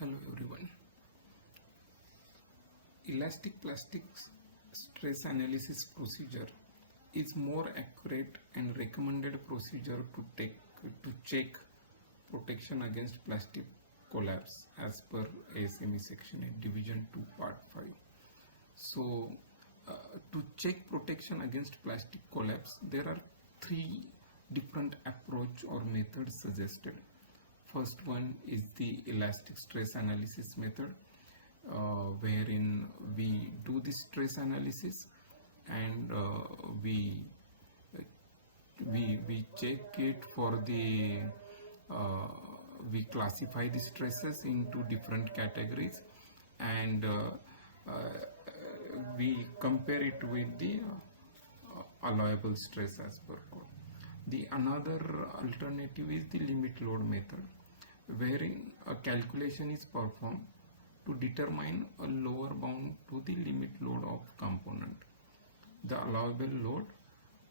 Hello everyone. Elastic plastic stress analysis procedure is more accurate and recommended procedure to check protection against plastic collapse as per ASME Section 8 Division 2 Part 5. So to check protection against plastic collapse, there are three different approach or methods suggested. First one is the elastic stress analysis method, wherein we do the stress analysis and we check it for the we classify the stresses into different categories and we compare it with the allowable stress as per code. The another alternative is the limit load method, wherein a calculation is performed to determine a lower bound to the limit load of component. The allowable load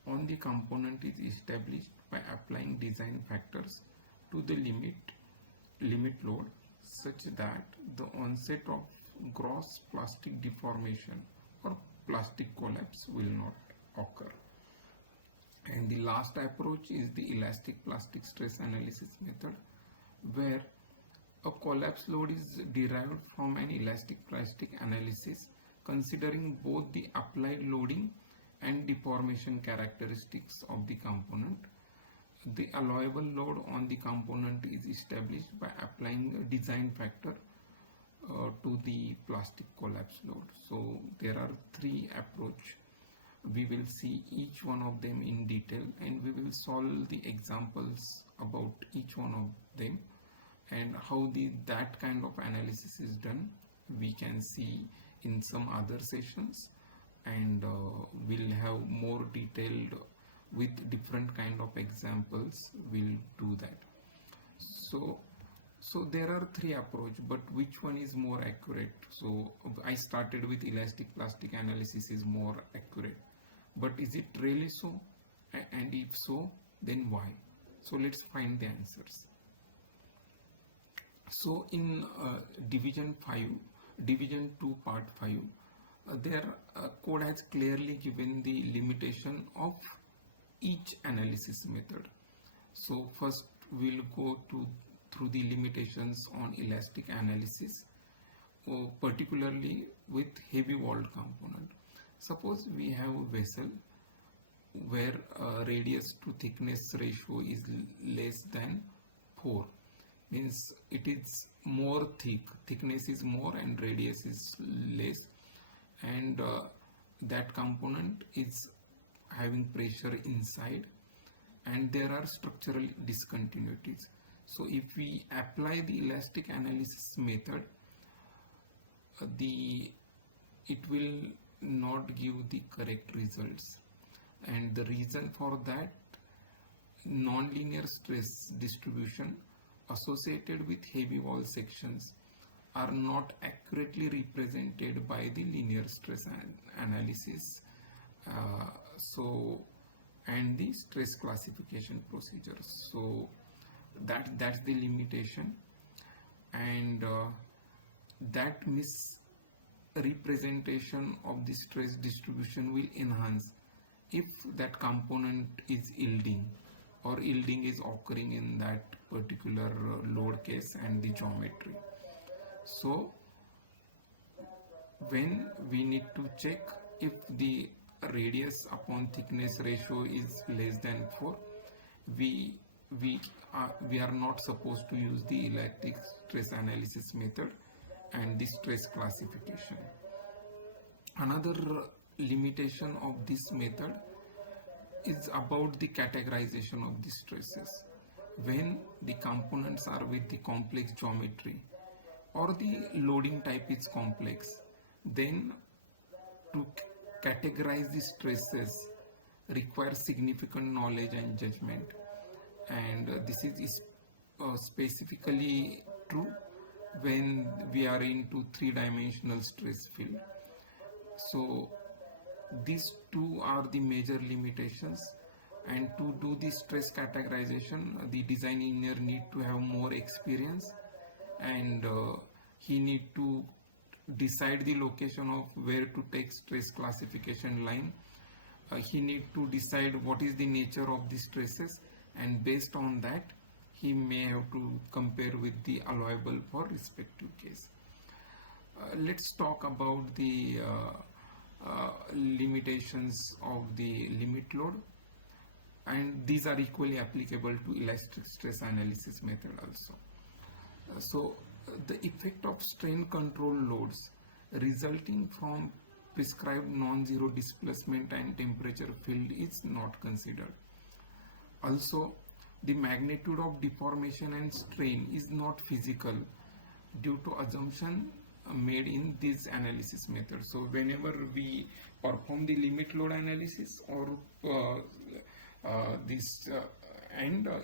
on the component is established by applying design factors to the limit load such that the onset of gross plastic deformation or plastic collapse will not occur. And the last approach is the elastic plastic stress analysis method, where a collapse load is derived from an elastic plastic analysis considering both the applied loading and deformation characteristics of the component. The allowable load on the component is established by applying a design factor to the plastic collapse load. So there are three approaches. We will see each one of them in detail and we will solve the examples about each one of them, and how that kind of analysis is done we can see in some other sessions, and we'll have more detailed with different kind of examples. We'll do that. So there are three approach, but which one is more accurate? So I started with elastic plastic analysis is more accurate, but is it really so? And if so, then why? So let's find the answers. So in division 2 part 5, their code has clearly given the limitation of each analysis method. So first we'll go through the limitations on elastic analysis, particularly with heavy walled component. Suppose we have a vessel where radius to thickness ratio is less than 4, means it is more thickness is more and radius is less, and that component is having pressure inside and there are structural discontinuities. So if we apply the elastic analysis method, it will not give the correct results, and the reason for that, non-linear stress distribution associated with heavy wall sections are not accurately represented by the linear stress analysis and the stress classification procedures. So that's the limitation, and that misrepresentation of the stress distribution will enhance if that component is yielding, or yielding is occurring in that particular load case and the geometry. So when we need to check if the radius upon thickness ratio is less than 4, we are not supposed to use the elastic stress analysis method and the stress classification. Another limitation of this method is about the categorization of the stresses. When the components are with the complex geometry or the loading type is complex, then to categorize the stresses requires significant knowledge and judgment, and this is specifically true when we are into three-dimensional stress field. So these two are the major limitations, and to do the stress categorization the design engineer need to have more experience, and he need to decide the location of where to take stress classification line. He need to decide what is the nature of the stresses, and based on that he may have to compare with the allowable for respective case. Let's talk about the limitations of the limit load, and these are equally applicable to elastic stress analysis method also. So the effect of strain control loads resulting from prescribed non-zero displacement and temperature field is not considered. Also, the magnitude of deformation and strain is not physical due to assumption made in this analysis method. So whenever we perform the limit load analysis or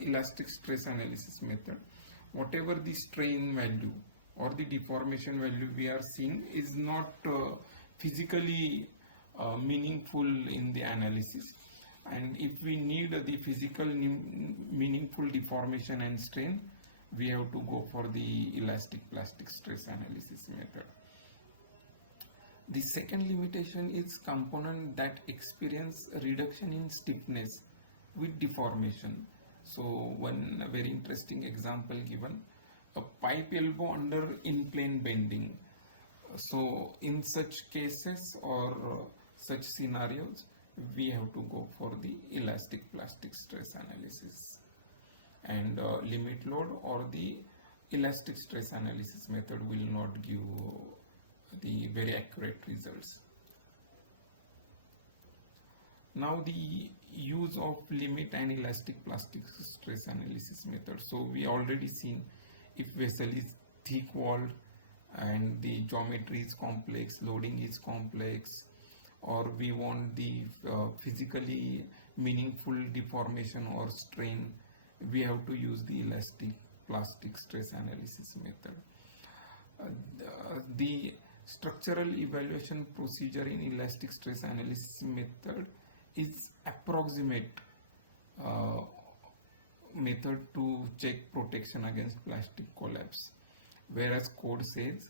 elastic stress analysis method, whatever the strain value or the deformation value we are seeing is not physically meaningful in the analysis, and if we need the physical meaningful deformation and strain, we have to go for the elastic plastic stress analysis method. The second limitation is component that experience a reduction in stiffness with deformation. So one very interesting example given, a pipe elbow under in-plane bending. So in such cases or such scenarios, we have to go for the elastic plastic stress analysis, and limit load or the elastic stress analysis method will not give the very accurate results. Now the use of limit and elastic plastic stress analysis method. So we already seen, if vessel is thick walled and the geometry is complex, loading is complex, or we want the physically meaningful deformation or strain, we have to use the elastic plastic stress analysis method. The structural evaluation procedure in elastic stress analysis method is approximate method to check protection against plastic collapse, whereas code says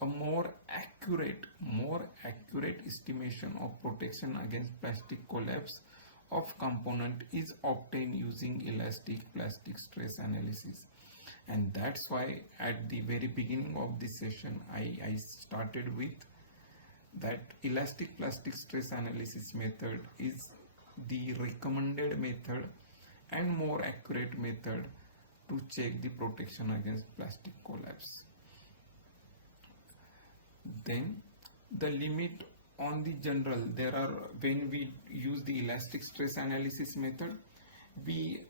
a more accurate estimation of protection against plastic collapse of component is obtained using elastic plastic stress analysis. And that's why at the very beginning of this session I started with that elastic plastic stress analysis method is the recommended method and more accurate method to check the protection against plastic collapse. Then the limit on the general, there are, when we use the elastic stress analysis method, we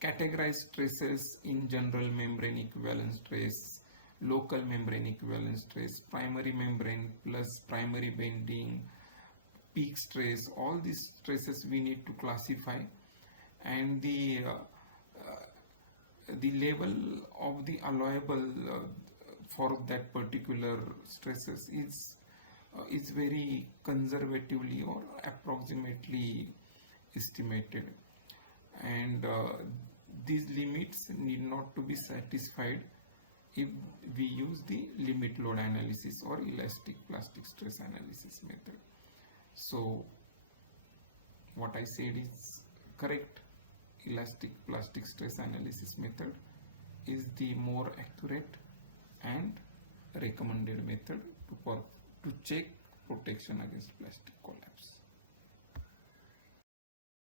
categorize stresses in general membrane equivalent stress, local membrane equivalent stress, primary membrane plus primary bending, peak stress. All these stresses we need to classify, and the level of the allowable for that particular stresses is very conservatively or approximately estimated, and these limits need not to be satisfied if we use the limit load analysis or elastic plastic stress analysis method. So what I said is correct. Elastic plastic stress analysis method is the more accurate and recommended method to check protection against plastic collapse.